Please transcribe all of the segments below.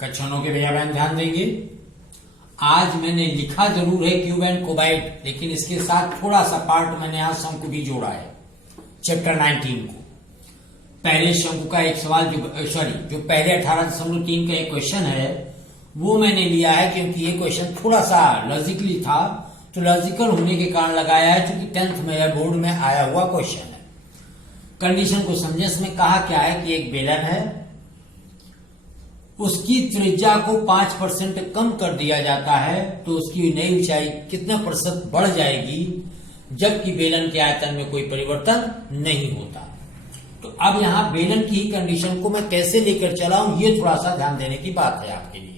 कक्षणों के भैया बहन ध्यान देंगे। आज मैंने लिखा जरूर है क्यूब एंड कोबाइट, लेकिन इसके साथ थोड़ा सा पार्ट मैंने आज शंकु भी जोड़ा है चैप्टर 19 को। पहले शंकु का एक सवाल जो पहले 18.3 का एक क्वेश्चन है वो मैंने लिया है, क्योंकि ये क्वेश्चन थोड़ा सा लॉजिकली था, तो लॉजिकल होने के कारण लगाया है, क्योंकि 10th में या बोर्ड में आया हुआ क्वेश्चन है। कंडीशन को समझे। इसमें कहा क्या है कि एक बेलन है, उसकी त्रिज्या को 5% कम कर दिया जाता है तो उसकी नई ऊंचाई कितना प्रतिशत बढ़ जाएगी, जबकि बेलन के आयतन में कोई परिवर्तन नहीं होता। तो अब यहां बेलन की कंडीशन को मैं कैसे लेकर चला हूं, ये थोड़ा सा ध्यान देने की बात है आपके लिए।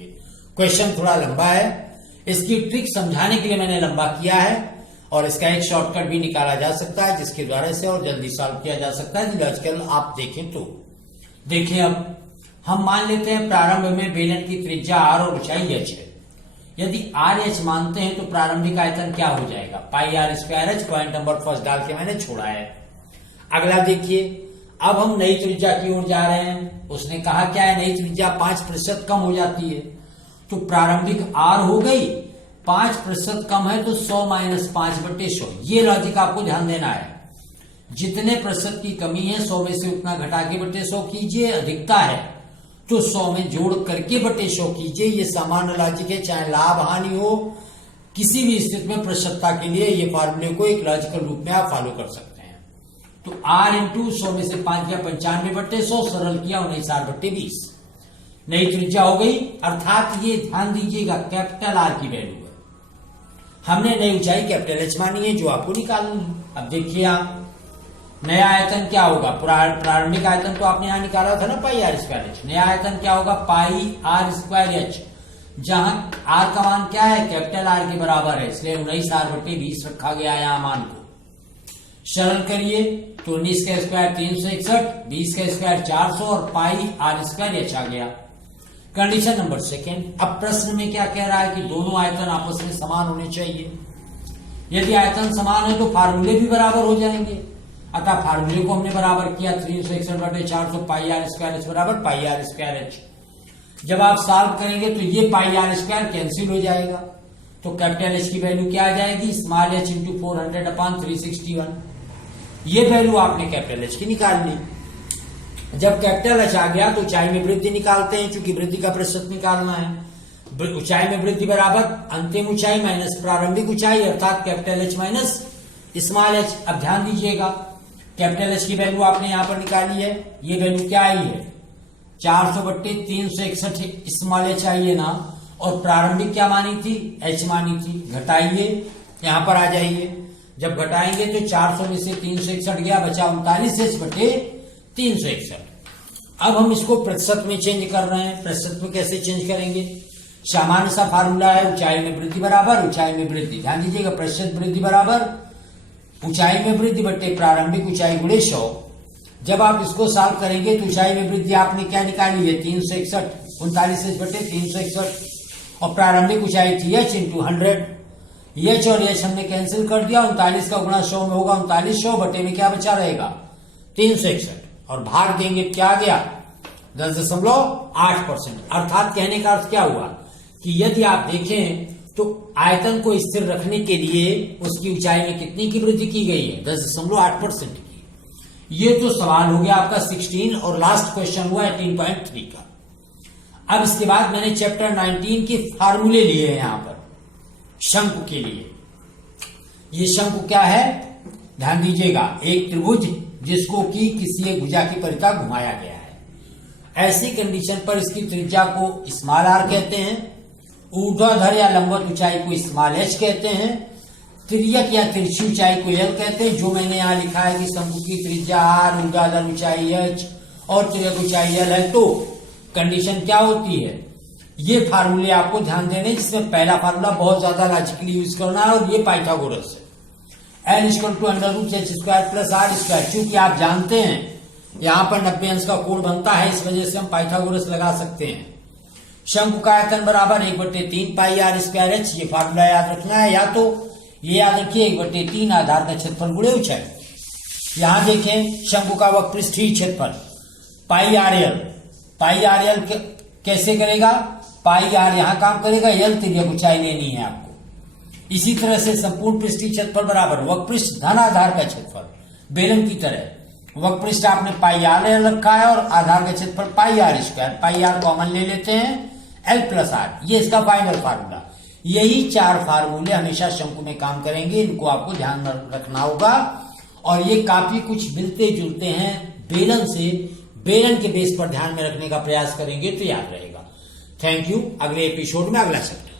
क्वेश्चन थोड़ा लंबा है, इसकी ट्रिक समझाने के लिए मैंने लंबा किया है, और इसका एक शॉर्टकट भी निकाला जा सकता है जिसके द्वारा इसे और जल्दी सॉल्व किया जा सकता है लॉजिकल आप देखें तो। देखिए, अब हम मान लेते हैं प्रारंभ में बेलन की त्रिज्या r और ऊंचाई h है। यदि r h मानते हैं तो प्रारंभिक आयतन क्या हो जाएगा, पाई r square h। Point number first डाल के मैंने छोड़ा है। अगला देखिए, अब हम नई त्रिज्या की ओर जा रहे हैं। उसने कहा क्या है, नई त्रिज्या 5% कम हो जाती है, तो प्रारंभिक r हो गई 5% कम है तो 100 माइनस 5/100। ये लॉजिक आपको ध्यान देना है। जितने प्रतिशत की कमी है 100 में से उतना घटा के बटे 100 कीजिए, अधिकता है तो 100 में जोड़ करके बटे 100 कीजिए। ये सामान्य लॉजिक है, चाहे लाभ हानि हो, किसी भी स्थिति में प्रतिशतता के लिए ये फॉर्मूले को एक लॉजिकल रूप में आप फॉलो कर सकते हैं। तो r इंटू 100 में से 5 या 95/100, सरल किया 19/20। नई त्रिज्या हो गई, अर्थात ये ध्यान दीजिएगा कैपिटल R की वैल्यू है। हमने नई ऊंचाई कैपिटल H मानी है जो आपको निकालनी है। अब देखिए, आप नया आयतन क्या होगा, प्रारंभिक आयतन तो आपने यहां निकाला था ना, पाई r स्क्वायर h। नया आयतन क्या होगा, पाई r स्क्वायर h, जहां r का मान क्या है, कैपिटल R के बराबर है, इसलिए 19/20 रखा गया यहाँ मान को। सरल करिए तो 19 का स्क्वायर 361, 20 का स्क्वायर 400 और पाई r स्क्वायर h आ गया। Condition number second. अब प्रश्न में क्या कह रहा है कि दोनों आयतन आपस में समान होने चाहिए। यदि आयतन समान है तो फार्मूले भी बराबर हो जाएंगे, अतः फार्मूले को हमने बराबर किया 361/400 पाई r स्क्वायर h बराबर पाई r स्क्वायर h। जब आप सॉल्व करेंगे तो ये पाई r स्क्वायर कैंसिल हो जाएगा, तो कैपिटल H की वैल्यू क्या आ जाएगी, स्मॉल h इंटू 400/361। ये वैल्यू आपने कैपिटल H की निकाल ली। जब कैपिटल H आ गया तो ऊंचाई में वृद्धि निकालते हैं, क्योंकि वृद्धि का प्रतिशत निकालना है। ऊंचाई में वृद्धि बराबर अंतिम ऊंचाई माइनस प्रारंभिक ऊंचाई, अर्थात capital H minus small h। अब ध्यान दीजिएगा, कैपिटल H की वैल्यू आपने यहां पर निकाली है। ये वैल्यू क्या आई है, 400/361 स्मॉल h आई है ना, और प्रारंभिक क्या मानी थी, h मानी थी। घटाइए, यहां पर आ जाइए। जब घटाएंगे तो 400 में से 361 गया, बचा 39h/361। अब हम इसको प्रतिशत में चेंज कर रहे हैं। प्रतिशत में कैसे चेंज करेंगे, सामान्य सा फार्मूला है, ऊंचाई में वृद्धि बराबर ऊंचाई में वृद्धि। ध्यान दीजिएगा, प्रतिशत वृद्धि बराबर ऊंचाई में वृद्धि बटे प्रारंभिक ऊंचाई गुणे 100। जब आप इसको सॉल्व करेंगे तो ऊंचाई में वृद्धि आपने क्या निकाली है, 361, 39h/361, और प्रारंभिक ऊंचाई थी h इंटू 100। h और h हमने कैंसिल कर दिया, 39 का गुणा 100 में होगा 3900 बटे में क्या बचा रहेगा, 361, और भाग देंगे क्या आ गया, 10.8%। अर्थात कहने का अर्थ क्या हुआ कि यदि आप देखें तो आयतन को स्थिर रखने के लिए उसकी ऊंचाई में कितनी की वृद्धि की गई है, 10.8% की। ये तो सवाल हो गया आपका 16, और लास्ट क्वेश्चन हुआ 18.3 का। अब इसके बाद मैंने चैप्टर 19 के फार्मूले लिए हैं यहां पर शंकु के लिए। ये शंकु क्या है, ध्यान दीजिएगा, एक त्रिभुज जिसको कि किसी एक भुजा की परिता घुमाया गया है। ऐसी कंडीशन पर इसकी त्रिज्या को स्मॉल r कहते हैं, ऊर्ध्वाधर या लंबवत ऊंचाई को स्मॉल h कहते हैं, तिर्यक या तिरछी ऊंचाई को l कहते हैं। जो मैंने यहाँ लिखा है कि शंकु की त्रिज्या r, ऊर्ध्वाधर ऊंचाई h और तिर्यक ऊंचाई l है, तो कंडीशन क्या होती है, ये फार्मूले आपको ध्यान देने, जिसमें पहला फार्मूला बहुत ज्यादा लॉजिकली यूज करना है, और ये पाइथागोरस है। L = √h² plus r²। चूंकि आप जानते हैं यहां पर 90 अंश का कोण बनता है, इस वजह से हम पाइथागोरस लगा सकते हैं। शंकु का आयतन बराबर 1/3 पाई r² h। ये फार्मूला याद रखना है, या तो ये याद रखिए 1/3 आधार का क्षेत्रफल गुणे ऊंचाई। यहां देखें, शंकु का वक्रपृष्ठीय क्षेत्रफल पाई आर एल कैसे करेगा, पाई आर यहां काम करेगा, यल त्रिज्या ऊंचाई लेनी है आपको। इसी तरह से संपूर्ण पृष्ठीय क्षेत्रफल बराबर वक्रपृष्ठ धन आधार का क्षेत्रफल, बेलन की तरह वक्रपृष्ठ आपने पाई आर ले रखा है और आधार का क्षेत्रफल pi R square, pi R common ले लेते हैं, एल प्लस आर, ये इसका फाइनल फार्मूला। यही 4 फार्मूले हमेशा शंकु में काम करेंगे, इनको आपको ध्यान में रखना होगा। और ये काफी कुछ मिलते जुलते हैं बेलन से, बेलन के बेस पर ध्यान में रखने का प्रयास करेंगे तो याद रहेगा। Thank you. अगले एपिसोड में अगला चैप्टर।